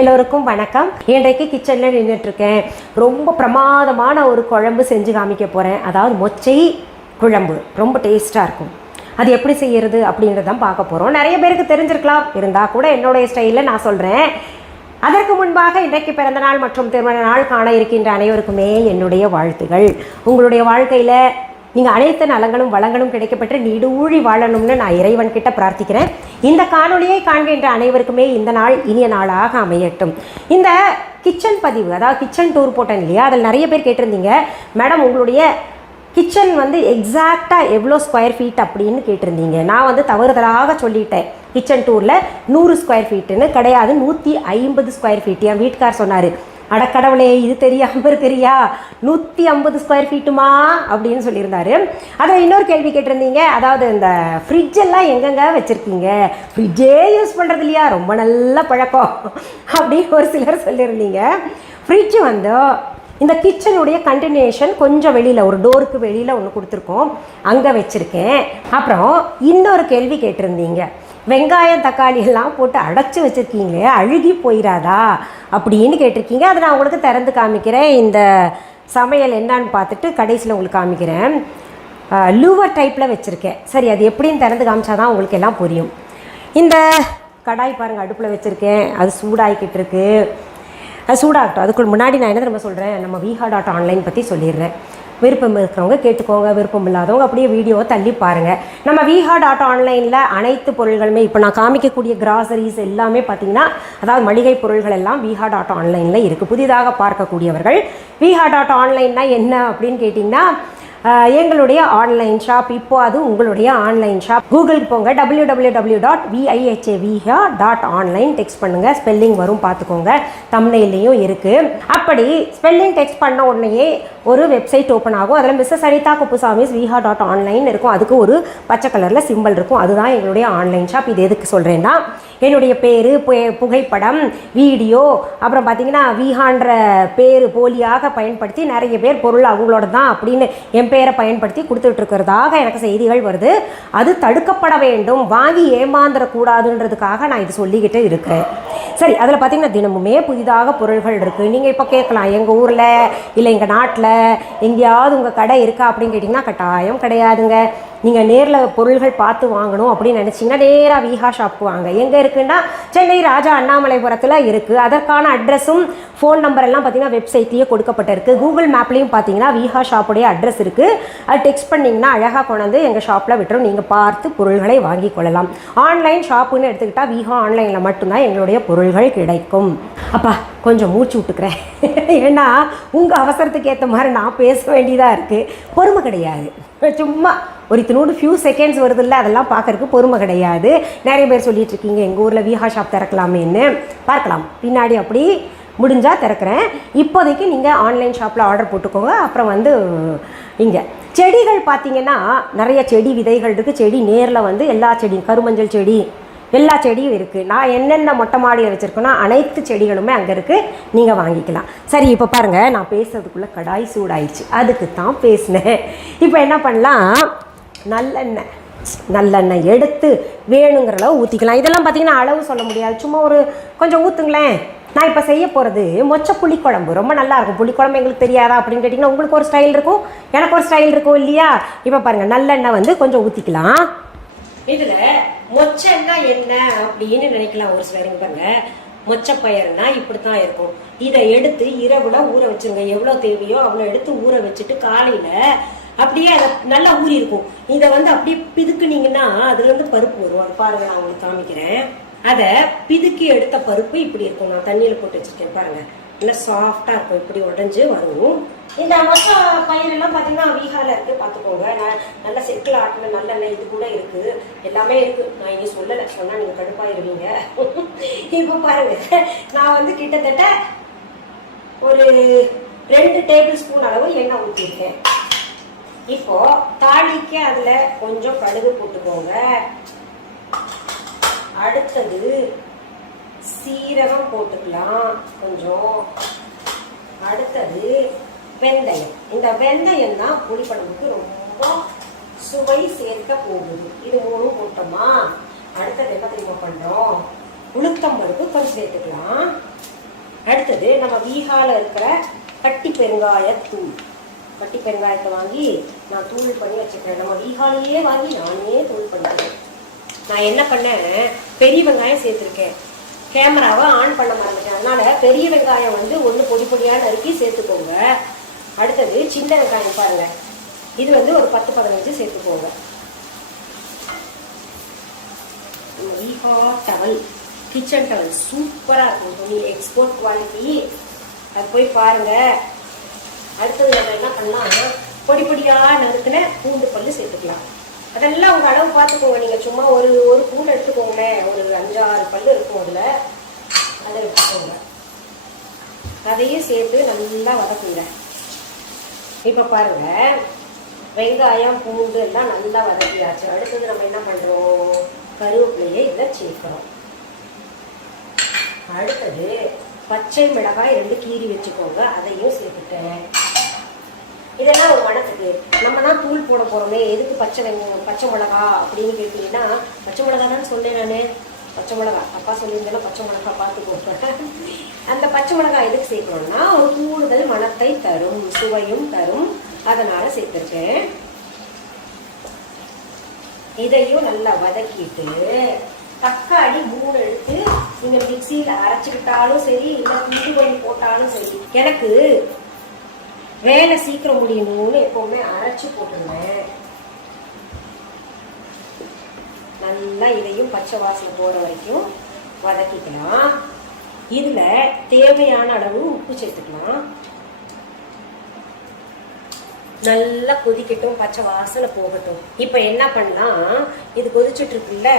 எல்லோருக்கும் வணக்கம். இன்றைக்கு கிச்சனில் நின்றுட்டுருக்கேன். ரொம்ப பிரமாதமான ஒரு குழம்பு செஞ்சு காமிக்க போகிறேன். அதாவது மொச்சை குழம்பு ரொம்ப டேஸ்ட்டாக இருக்கும். அது எப்படி செய்கிறது அப்படின்றதான் பார்க்க போகிறோம். நிறைய பேருக்கு தெரிஞ்சிருக்கலாம், இருந்தால் கூட என்னுடைய ஸ்டைலில் நான் சொல்கிறேன். அதற்கு முன்பாக இன்றைக்கு பிறந்தநாள் மற்றும் திருமண நாள் காண இருக்கின்ற அனைவருக்குமே என்னுடைய வாழ்த்துகள். உங்களுடைய வாழ்க்கையில் நீங்கள் அனைத்து நலங்களும் வளங்களும் கிடைக்கப்பட்டு நீடூழி வாழணும்னு நான் இறைவன்கிட்ட பிரார்த்திக்கிறேன். இந்த காணொலியை காண்கின்ற அனைவருக்குமே இந்த நாள் இனிய நாளாக அமையட்டும். இந்த கிச்சன் பதிவு, அதாவது கிச்சன் டூர் போட்டேன் இல்லையா, அதில் நிறைய பேர் கேட்டிருந்தீங்க, மேடம் உங்களுடைய கிச்சன் எக்ஸாக்டாக எவ்வளோ ஸ்கொயர் ஃபீட் அப்படின்னு கேட்டிருந்தீங்க. நான் தவறுதலாக சொல்லிட்டேன். கிச்சன் டூரில் 100 ஸ்கொயர் ஃபீட்டுன்னு கிடையாது, 150 ஸ்கொயர் ஃபீட். என் வீட்டுக்கார் சொன்னார், அடக்கடவுளே இது தெரியாமல் இருக்கிறியா, 150 ஸ்கொயர் ஃபீட்டுமா அப்படின்னு சொல்லியிருந்தாரு. அதில் இன்னொரு கேள்வி கேட்டிருந்தீங்க, அதாவது இந்த ஃப்ரிட்ஜெல்லாம் எங்கெங்க வச்சுருக்கீங்க, ஃப்ரிட்ஜே யூஸ் பண்ணுறது இல்லையா, ரொம்ப நல்ல பழக்கம் அப்படின்னு ஒரு சிலர் சொல்லியிருந்தீங்க. ஃப்ரிட்ஜு இந்த கிச்சனுடைய கண்டினியூஷன் கொஞ்சம் வெளியில், ஒரு டோருக்கு வெளியில் ஒன்று கொடுத்துருக்கோம், அங்கே வச்சுருக்கேன். அப்புறம் இன்னொரு கேள்வி கேட்டிருந்தீங்க, வெங்காயம் தக்காளி எல்லாம் போட்டு அடைச்சி வச்சுருக்கீங்களே அழுகி போயிடாதா அப்படின்னு கேட்டிருக்கீங்க. அதை நான் உங்களுக்கு திறந்து காமிக்கிறேன். இந்த சமையல் என்னான்னு பார்த்துட்டு கடைசியில் உங்களுக்கு காமிக்கிறேன். லூவர் டைப்பில் வச்சுருக்கேன். சரி, அது எப்படின்னு திறந்து காமிச்சா தான் உங்களுக்கு எல்லாம் புரியும். இந்த கடாய் பாருங்கள், அடுப்பில் வச்சுருக்கேன். அது சூடாகிக்கிட்டு இருக்கு. அது சூடாகட்டும். அதுக்கு முன்னாடி நான் என்ன நம்ம சொல்கிறேன், நம்ம viha.online பற்றி சொல்லிடுறேன். விருப்பம் இருக்கிறவங்க கேட்டுக்கோங்க, விருப்பம் இல்லாதவங்க அப்படியே வீடியோவை தள்ளி பாருங்கள். நம்ம viha.onlineல அனைத்து பொருள்களுமே, இப்போ நான் காமிக்கக்கூடிய கிராசரிஸ் எல்லாமே பார்த்திங்கன்னா, அதாவது மளிகை பொருள்கள் எல்லாம் viha.onlineல இருக்குது. புதிதாக பார்க்கக்கூடியவர்கள் viha.onlineனா என்ன அப்படின்னு கேட்டிங்கன்னா, எங்களுடைய ஆன்லைன் ஷாப். இப்போ அது உங்களுடைய ஆன்லைன் ஷாப். கூகுளுக்கு போங்க, www.viha.online டெக்ஸ்ட் பண்ணுங்கள், ஸ்பெல்லிங் வரும் பார்த்துக்கோங்க. தம்ப்நெயில்லையும் இருக்குது. அப்படி ஸ்பெல்லிங் டெக்ஸ்ட் பண்ண உடனேயே ஒரு வெப்சைட் ஓப்பன் ஆகும். அதில் மிஸ்ஸஸ் சரிதா குப்புசாமிஸ் viha.online இருக்கும். அதுக்கு ஒரு பச்சை கலரில் சிம்பிள் இருக்கும். அதுதான் எங்களுடைய ஆன்லைன் ஷாப். இது எதுக்கு சொல்கிறேன்னா, என்னுடைய பேர், புகைப்படம், வீடியோ, அப்புறம் பார்த்திங்கன்னா விஹான்ற பேர் போலியாக பயன்படுத்தி நிறைய பேர் பொருள் அவங்களோட தான் அப்படின்னு என் பேரை பயன்படுத்தி கொடுத்துட்ருக்கிறதாக எனக்கு செய்திகள் வருது. அது தடுக்கப்பட வேண்டும், வாங்கி ஏமாந்துடக்கூடாதுன்றதுக்காக நான் இது சொல்லிக்கிட்டு இருக்கிறேன். சரி, அதில் பார்த்திங்கன்னா தினமுமே புதிதாக பொருள்கள் இருக்குது. நீங்கள் இப்போ கேட்கலாம், எங்கள் ஊரில் இல்லை எங்கள் நாட்டில் எங்கேயாவது உங்கள் கடை இருக்கா அப்படின்னு கேட்டிங்கன்னா, கட்டாயம் கிடையாதுங்க. நீங்கள் நேரில் பொருள்கள் பார்த்து வாங்கணும் அப்படின்னு நினச்சிங்கன்னா நேராக விஹா ஷாப்புக்கு வாங்க. எங்கே இருக்குன்னா, சென்னை ராஜா அண்ணாமலைபுரத்தில் இருக்குது. அதற்கான அட்ரஸும் ஃபோன் நம்பர் எல்லாம் பார்த்திங்கன்னா வெப்சைட்லேயே கொடுக்கப்பட்டிருக்கு. கூகுள் மேப்லேயும் பார்த்தீங்கன்னா விஹா ஷாப்புடைய அட்ரஸ் இருக்குது. அது டெக்ஸ்ட் பண்ணிங்கன்னா அழகாக கொண்டாந்து எங்கள் ஷாப்பில் விட்டுரும். நீங்கள் பார்த்து பொருள்களை வாங்கி கொள்ளலாம். ஆன்லைன் ஷாப்புன்னு எடுத்துக்கிட்டால் விஹா ஆன்லைனில் மட்டும்தான் எங்களுடைய பொருள்கள் கிடைக்கும். அப்பா கொஞ்சம் மூச்சு விட்டுக்கிறேன், ஏன்னா உங்கள் அவசரத்துக்கு ஏற்ற மாதிரி நான் பேச வேண்டியதாக இருக்குது. பொறுமை கிடையாது, சும்மா ஒரு இத்தினோடு ஃபியூ செகண்ட்ஸ் வருதில்ல, அதெல்லாம் பார்க்குறதுக்கு பொறுமை கிடையாது. நிறைய பேர் சொல்லிட்டு இருக்கீங்க எங்கள் ஊரில் விஹா ஷாப் திறக்கலாமேன்னு. பார்க்கலாம், பின்னாடி அப்படி முடிஞ்சால் திறக்கிறேன். இப்போதைக்கு நீங்கள் ஆன்லைன் ஷாப்பில் ஆர்டர் போட்டுக்கோங்க. அப்புறம் இங்கே செடிகள் பார்த்திங்கன்னா நிறைய செடி விதைகள் இருக்குது. செடி நேரில் எல்லா செடியும், கருமஞ்சள் செடி, எல்லா செடியும் இருக்குது. நான் என்னென்ன மொட்டை மாடியில் வச்சுருக்கேன்னா அனைத்து செடிகளுமே அங்கே இருக்குது, நீங்கள் வாங்கிக்கலாம். சரி, இப்போ பாருங்கள், நான் பேசுறதுக்குள்ளே கடாய் சூடாயிடுச்சு, அதுக்கு தான் பேசினேன். இப்போ என்ன பண்ணலாம், நல்லெண்ணெய் எடுத்து வேணுங்கிற அளவு ஊற்றிக்கலாம். இதெல்லாம் பார்த்திங்கன்னா அளவு சொல்ல முடியாது, சும்மா ஒரு கொஞ்சம் ஊற்றுங்களேன். நான் இப்போ செய்ய போகிறது மொச்சை புளிக்குழம்பு. ரொம்ப நல்லாயிருக்கும். புளிக்குழம்பு எங்களுக்கு தெரியாதா அப்படின்னு கேட்டிங்கன்னா, உங்களுக்கு ஒரு ஸ்டைல் இருக்கும், எனக்கு ஒரு ஸ்டைல் இருக்கும் இல்லையா. இப்போ பாருங்கள், நல்லெண்ணெய் கொஞ்சம் ஊற்றிக்கலாம். இதில் மொச்சைன்னா என்ன அப்படின்னு நினைக்கலாம் ஒரு சிலருங்க. பாருங்க, மொச்சப்பயிர்னா இப்படித்தான் இருக்கும். இதை எடுத்து இரவுல ஊற வச்சுருங்க. எவ்வளோ தேவையோ அவ்வளோ எடுத்து ஊற வச்சுட்டு காலையில் அப்படியே அதை நல்லா ஊறி இருக்கும். இதை அப்படியே பிதுக்குனீங்கன்னா அதுலேருந்து பருப்பு வரும். அது பாருங்க, நான் உங்களுக்கு காமிக்கிறேன். அதை பிதுக்கி எடுத்த பருப்பு இப்படி இருக்கும். நான் தண்ணியில் போட்டு வச்சுருக்கேன் பாருங்க, நல்லா சாஃப்டாக இருக்கும், இப்படி உடஞ்சி வரும். இந்த மொச்ச பயிரெல்லாம் பார்த்தீங்கன்னா விஹாவில் இருக்குது, பார்த்துக்கோங்க. நான் நல்லா செக்கில் ஆட்டின நல்லெண்ணெய் இது கூட இருக்குது, எல்லாமே இருக்குது. நான் இனி சொல்லலை, சொன்னால் நீங்கள் கடுப்பாயிருவீங்க. இப்போ பாருங்கள், நான் கிட்டத்தட்ட ஒரு 2 டேபிள் ஸ்பூன் அளவு எண்ணெய் ஊற்றிருக்கேன். இப்போ தாளிக்க அதில் கொஞ்சம் கடுகு போட்டுக்கோங்க. அடுத்தது சீரகம் போட்டுக்கலாம் கொஞ்சம். அடுத்தது வெந்தயம். இந்த வெந்தயம் தான் புளிக்குழம்புக்கு ரொம்ப சுவை சேர்க்க போகுது. இது 3 போட்டோமா, அடுத்தது என்ன தெரியுமா பண்ணுறோம், உளுத்தம் பருப்பு கொஞ்சம் சேர்த்துக்கலாம். அடுத்தது நம்ம வீகால இருக்கிற கட்டி பெருங்காயத்தூள். கட்டி பெருங்காயத்தை வாங்கி நான் தூள் பண்ணி வச்சுக்கிறேன். நம்ம வீகாலையே வாங்கி நானே தூள் பண்ணிக்கிறேன். நான் என்ன பண்ணேன், பெரிய வெங்காயம் சேர்த்துருக்கேன். கேமராவை ஆன் பண்ண மாட்டேன், அதனால பெரிய வெங்காயம் வந்து ஒன்று பொடி பொடியாக நறுக்கி சேர்த்துக்கோங்க. அடுத்தது சின்ன வெங்காயம் பாருங்க, இது வந்து ஒரு 10-15 சேர்த்துக்கோங்க. வீகா டவல், கிச்சன் டவல் சூப்பராக இருக்கும் துணி, எக்ஸ்போர்ட் குவாலிட்டி. அது போய் பாருங்க. அடுத்தது நம்ம என்ன பண்ணலாம், பொடி பொடியாக நறுக்குன பூண்டு பல்லு சேர்த்துக்கலாம். அதெல்லாம் உங்கள் அளவு பார்த்துக்கோங்க. நீங்கள் சும்மா ஒரு பூண்டு எடுத்துக்கோங்களேன், ஒரு 5-6 பல்லு இருக்கும் அதில், அதை எடுத்துக்கோங்க. அதையும் சேர்த்து நல்லா வதக்குங்க. இப்போ பாருங்க, வெங்காயம் பூண்டு எல்லாம் நல்லா வதக்கியாச்சு. அடுத்தது நம்ம என்ன பண்ணுறோம், கருவேப்பிலையை இதில் சேர்க்கிறோம். அடுத்தது பச்சை மிளகாய் 2 கீறி வச்சுக்கோங்க, அதையும் சேர்த்துட்டேன். இதெல்லாம் ஒரு மனத்துக்கு நம்ம தான் தூள் போட போறோமே, எதுக்கு பச்சை மிளகா அப்படின்னு கேட்டீங்கன்னா, பச்சை மிளகா தான் சொன்னேன் நானு. பச்சை மிளகா அப்பா சொல்லியிருந்தேன், பச்சை மிளகா பார்த்துக்கோங்க. அந்த பச்சை மிளகாய் எதுக்கு சேர்க்கணும்னா ஒரு கூடுதல் மணத்தை தரும், சுவையும் தரும், அதனால சேர்த்துருக்கேன். இதையும் நல்லா வதக்கிட்டு தக்காளி 3 எடுத்து நீங்க மிக்சியில அரைச்சுக்கிட்டாலும் சரி, இல்லை துண்டு பண்ணி போட்டாலும் சரி. எனக்கு வேலை சீக்கிரம் முடியணும்னு எப்பவுமே அரைச்சு போட்டுருவேன். நல்லா இதையும் பச்சை வாசனை போற வரைக்கும் வதக்கிக்கலாம். இதுல தேவையான அளவு உப்பு சேர்த்துக்கலாம். நல்லா கொதிக்கட்டும், பச்சை வாசனை போகட்டும். இப்ப என்ன பண்ணலாம், இது கொதிச்சுட்டு இருக்குல்ல,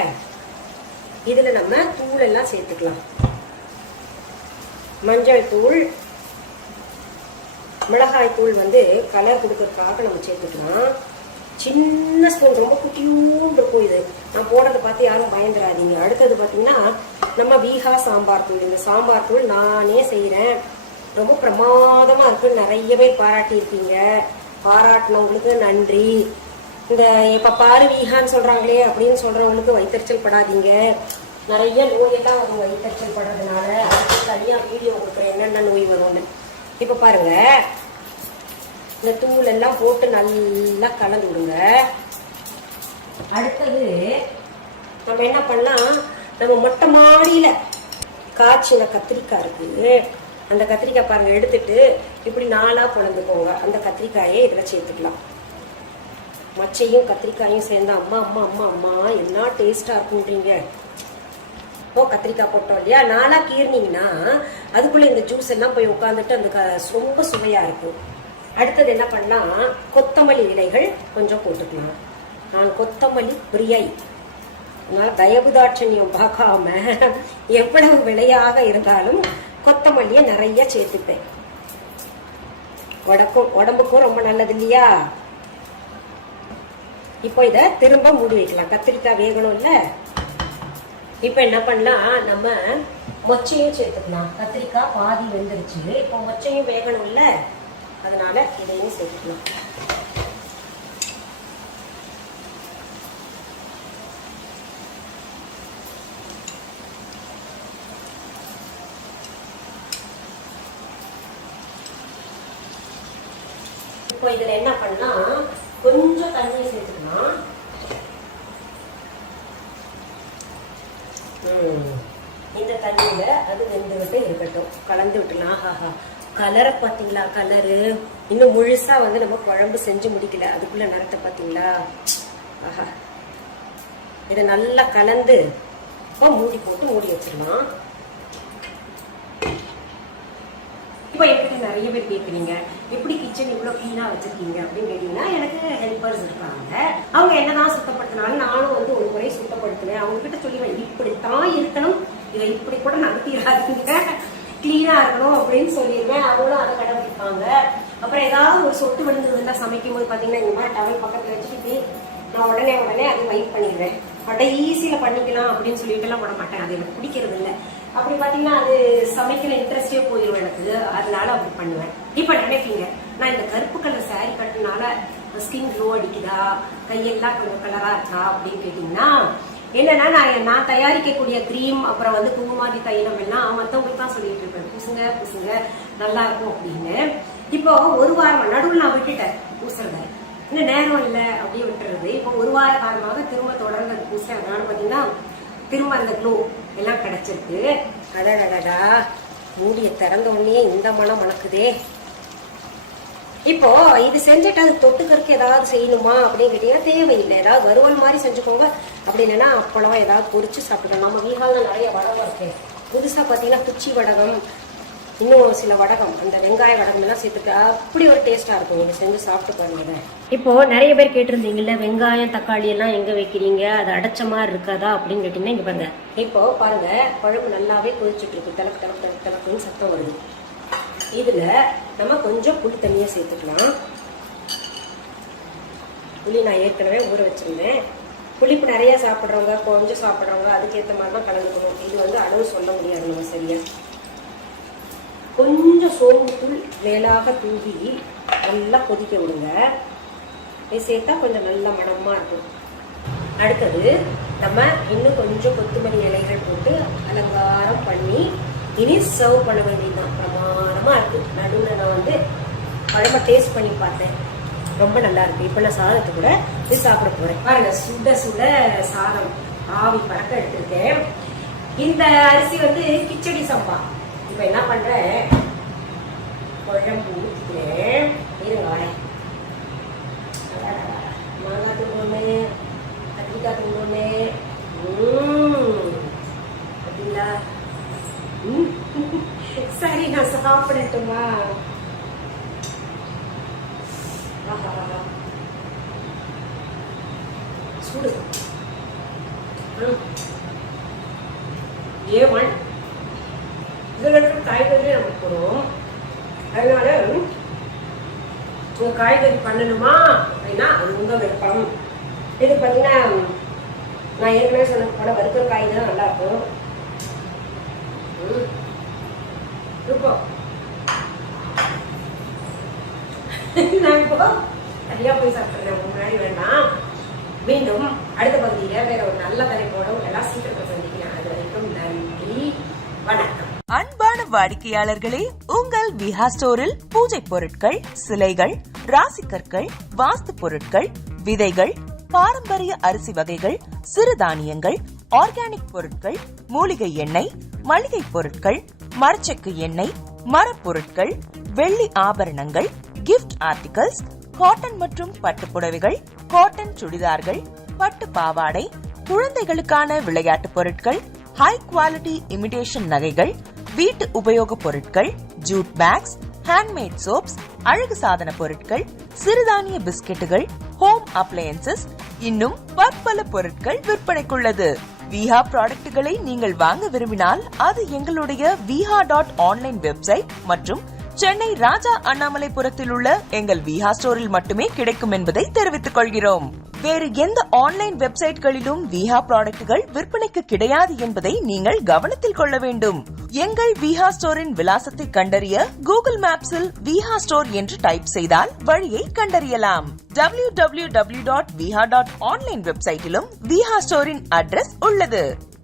இதுல நம்ம தூள் எல்லாம் சேர்த்துக்கலாம். மஞ்சள் தூள், மிளகாய் தூள் வந்து கலர் கொடுக்கறதுக்காக நம்ம சேர்த்துக்கலாம். சின்ன ஸ்பூன், ரொம்ப குட்டியூண்டு இருக்கும் இது. நான் போடுறதை பார்த்து யாரும் பயந்துடாதீங்க. அடுத்தது பார்த்தீங்கன்னா நம்ம வீகா சாம்பார் தூள். இந்த சாம்பார் தூள் நானே செய்கிறேன், ரொம்ப பிரமாதமாக இருக்குன்னு நிறைய பேர் பாராட்டியிருக்கீங்க. பாராட்டினவங்களுக்கு நன்றி. இந்த இப்போ பாரு வீகான்னு சொல்கிறாங்களே அப்படின்னு சொல்கிறவங்களுக்கு வயிற்றுச்சல் படாதீங்க. நிறைய நோயெல்லாம் வரும் வயிற்றுச்சல் படுறதுனால. அதுக்கு தனியாக வீடியோ கொடுக்குறேன் என்னென்ன நோய் வரும்னு. இப்போ பாருங்க, இந்த தூள் எல்லாம் போட்டு நல்லா கலந்து விடுங்க. அடுத்தது நம்ம என்ன பண்ணலாம், நம்ம மொட்டை மாடியில காய்ச்சின கத்திரிக்காய் இருக்கு, அந்த கத்திரிக்காய் பாருங்க எடுத்துட்டு இப்படி 4ஆ பிளந்துக்கோங்க. அந்த கத்திரிக்காயை இதுல சேர்த்துக்கலாம். மச்சையும் கத்திரிக்காயும் சேர்ந்து அம்மா அம்மா அம்மா அம்மா என்ன டேஸ்டா இருக்குன்றீங்க. இப்போ கத்திரிக்காய் போட்டோம் இல்லையா, 4ஆ கீர்னீங்கன்னா அதுக்குள்ள இந்த ஜூஸ் எல்லாம் போய் உட்காந்துட்டு அந்த ரொம்ப சுவையா இருக்கும். அடுத்தது என்ன பண்ணலாம், கொத்தமல்லி இலைகள் கொஞ்சம் போட்டுக்கலாம். நான் கொத்தமல்லி பிரியை, நான் தயவுதாட்சண்யம் பார்க்காம எவ்வளவு விலையாக இருந்தாலும் கொத்தமல்லியை நிறைய சேர்த்துப்பேன். உடம்புக்கும் ரொம்ப நல்லது இல்லையா. இப்போ இதை திரும்ப மூடி வைக்கலாம். கத்திரிக்காய் வேகணும் இல்ல. இப்போ என்ன பண்ணலாம், நம்ம மொச்சையும் சேர்த்துக்கலாம். கத்திரிக்காய் பாதி வெந்துருச்சு, இப்போ மொச்சையும் வேகணும் இல்ல, அதனால இதையும் சேர்த்துக்கலாம். இப்போ இதுல என்ன பண்ணலாம், கொஞ்சம் தண்ணியை சேர்த்துக்கலாம். இந்த தண்ணியில அது வெந்துகிட்டு இருக்கட்டும், கலந்து விட்டுலாம். ஆஹா, கலரை பார்த்தீங்களா, கலரு இன்னும் முழுசா வந்து நம்ம குழம்பு செஞ்சு முடிக்கல, அதுக்குள்ள நிறத்தை பார்த்தீங்களா. ஆஹா, இதை நல்லா கலந்து இப்போ மூடி போட்டு மூடி வச்சிடலாம். இப்போ எப்படி நிறைய பேர் கேட்குறீங்க, எப்படி கிச்சன் இவ்வளோ க்ளீனாக வச்சிருக்கீங்க அப்படின்னு கேட்டீங்கன்னா, எனக்கு ஹெல்ப்பர்ஸ் இருக்காங்க. அவங்க என்னதான் சுத்தப்படுத்தினாலும் நானும் வந்து ஒரு முறை சுத்தப்படுத்துவேன். அவங்க கிட்ட சொல்லுவேன், இப்படித்தான் இருக்கணும், இதை இப்படி கூட நடத்திடாதீங்க, கிளீனா இருக்கணும் அப்படின்னு சொல்லிடுவேன். அவங்களும் அதை கடைபிடிப்பாங்க. அப்புறம் ஏதாவது ஒரு சொட்டு விழுந்ததுன்னா சமைக்கும் போது பார்த்தீங்கன்னா இந்த மாதிரி டவல் பக்கத்தில் வச்சுக்கிட்டு நான் உடனே அதை வைப் பண்ணிடுவேன். பட் ஈஸியில பண்ணிக்கலாம் அப்படின்னு சொல்லிட்டு எல்லாம் விட மாட்டேன், அது எனக்கு பிடிக்கிறது இல்லை. அப்படி பார்த்தீங்கன்னா அது சமைக்கிற இன்ட்ரெஸ்டே போயிடும் எனக்கு, அதனால அப்படி பண்ணுவேன். இப்போ நினைப்பீங்க, நான் இந்த கருப்பு கலர் சாரி கட்டினால ஸ்கின் க்ளோ அடிக்குதா, கையெல்லாம் கொஞ்சம் கலரா இருக்கா அப்படின்னு கேட்டீங்கன்னா, என்னன்னா நான் தயாரிக்கக்கூடிய கிரீம் அப்புறம் வந்து குங்குமாதி தைலம் எல்லாம் மத்தவங்களுக்கு தான் சொல்லிட்டு இருப்பேன், பூசுங்க நல்லா இருக்கும் அப்படின்னு. இப்போ ஒரு வாரம் நடுவில் நான் விட்டுட்டேன் பூசுறத, இன்னும் நேரம் இல்லை அப்படியே விட்டுறது. இப்போ ஒரு வார காலமாக திரும்ப தொடர்ந்து அது பூசுறேன். அதனால பாத்தீங்கன்னா திரும்ப அந்த க்ளோ எல்லாம் கிடைச்சிருக்கு. அடடா மூடியை திறந்த உடனே இந்த மனம் மணக்குதே. இப்போ இது செஞ்சுட்டு அது தொட்டுக்கறக்கு ஏதாவது செய்யணுமா அப்படின்னு கேட்டீங்கன்னா தேவையில்லை. ஏதாவது வறுவல் மாதிரி செஞ்சுக்கோங்க, அப்படி இல்லைன்னா அப்பளம் ஏதாவது பொரிச்சு சாப்பிடலாம். நம்ம வீகால நிறைய வடகம் இருக்கு. புதுசா பாத்தீங்கன்னா குச்சி வடகம், இன்னும் சில வடகம், அந்த வெங்காய வடகம் எல்லாம் சேர்த்துட்டு அப்படி ஒரு டேஸ்டா இருக்கும். நீங்க செஞ்சு சாப்பிட்டு பாருங்க. இப்போ நிறைய பேர் கேட்டிருந்தீங்கல்ல, வெங்காயம் தக்காளி எல்லாம் எங்க வைக்கிறீங்க, அது அடைச்ச மாதிரி இருக்காதா அப்படின்னு கேட்டீங்கன்னா இங்க பாருங்க. இப்போ பாருங்க, குழம்பு நல்லாவே கொதிச்சுட்டு இருக்கு. தலக்குன்னு சத்தம் வருது. இதுல நம்ம கொஞ்சம் புளி தண்ணியை சேர்த்துக்கலாம். புளி நான் ஏற்கனவே ஊற வச்சிருந்தேன். புளிப்பு நிறைய சாப்பிட்றவங்க கொஞ்சம் சாப்பிட்றவங்க அதுக்கேற்ற மாதிரி தான் கலந்துக்கணும். இது வந்து அளவு சொல்ல முடியாது நம்ம சரியா. கொஞ்சம் சோம்புத்தூள் மேலாக தூவி நல்லா கொதிக்க விடுங்க. இது சேர்த்தா கொஞ்சம் நல்ல மணமா இருக்கும். அடுத்தது நம்ம இன்னும் கொஞ்சம் கொத்தமல்லி இலைகள் போட்டு அலங்காரம் பண்ணி இனி சர்வ் பண்ண வேண்டியதுதான். பிரமாதமா இருக்கு. நடுவில் நான் வந்து குழம்பு டேஸ்ட் பண்ணி பார்த்தேன், ரொம்ப நல்லா இருக்கு. இப்ப நான் சாதத்தை கூட இது சாப்பிட போறேன். பாருங்க, சுட சுட சாதம் ஆவி பறக்க எடுத்திருக்கேன். இந்த அரிசி வந்து கிச்சடி சம்பா. இப்ப என்ன பண்றேன், குழம்பு ஊற்றிக்கிறேன். இருங்க வரேன். மாங்காய் தூங்கொன்னு, கத்திரிக்காய் தூங்கொன்னு. அப்படிங்களா? சரி, நான் சாப்பிடட்டுமா? சூடு ஏவன் இதுல இருக்க காய்கறி நமக்கு போடும். அதனால உங்க காய்கறி பண்ணணுமா அப்படின்னா அது உங்க விருப்பம். இது பார்த்தீங்கன்னா நான் ஏற்கனவே சொன்ன போல வறுக்கிற காய் தான் நல்லா இருக்கும். இப்போ நான் இப்போ சரியா போய் சாப்பிட்றேன், முன்னாடி வேண்டாம். மீண்டும் அடுத்த பகுதியில வேற ஒரு நல்ல தலைப்போட எல்லாம் சீக்கிரத்தை சந்திக்கிறேன். அது வரைக்கும் நன்றி, வணக்கம். அன்பான வாடிக்கையாளர்களே, உங்கள் விஹா ஸ்டோரில் பூஜை பொருட்கள், சிலைகள், ராசிக்கற்கள், வாஸ்து பொருட்கள், விதைகள், பாரம்பரிய அரிசி வகைகள், சிறுதானியங்கள், ஆர்கானிக் பொருட்கள், மூலிகை எண்ணெய், மளிகை பொருட்கள், மரச்செக்கு எண்ணெய், மரப்பொருட்கள், வெள்ளி ஆபரணங்கள், கிஃப்ட் ஆர்டிகல்ஸ், காட்டன் மற்றும் பட்டு புடவைகள், காட்டன் சுடிதார்கள், பட்டு பாவாடை, குழந்தைகளுக்கான விளையாட்டு பொருட்கள், ஹை குவாலிட்டி இமிடேஷன் நகைகள், வீட்டு உபயோக பொருட்கள், ஜூட் பேக்ஸ், ஹேண்ட்மேட் சோப்ஸ், அழகு சாதன பொருட்கள், சிறுதானிய பிஸ்கெட்டுகள், ஹோம் அப்ளையன்சஸ், இன்னும் பற்பல பொருட்கள் விற்பனைக்குள்ளது. விஹா ப்ராடக்ட்களை நீங்கள் வாங்க விரும்பினால் அது எங்களுடைய viha.online வெப்சைட் மற்றும் சென்னை ராஜா அண்ணாமலைபுரத்தில் உள்ள எங்கள் விஹா ஸ்டோரில் மட்டுமே கிடைக்கும் என்பதை தெரிவித்துக் கொள்கிறோம். வேறு எந்த ஆன்லைன் வெப்சைட்களிலும் விஹா ப்ராடக்ட்கள் விற்பனைக்கு கிடையாது என்பதை நீங்கள் கவனத்தில் கொள்ள வேண்டும். எங்கள் விஹா ஸ்டோரின் விலாசத்தை கண்டறிய கூகுள் மேப்ஸில் விஹா ஸ்டோர் என்று டைப் செய்தால் வழியை கண்டறியலாம். www.viha.online வெப்சைட்டிலும் விஹா ஸ்டோரின் அட்ரஸ் உள்ளது.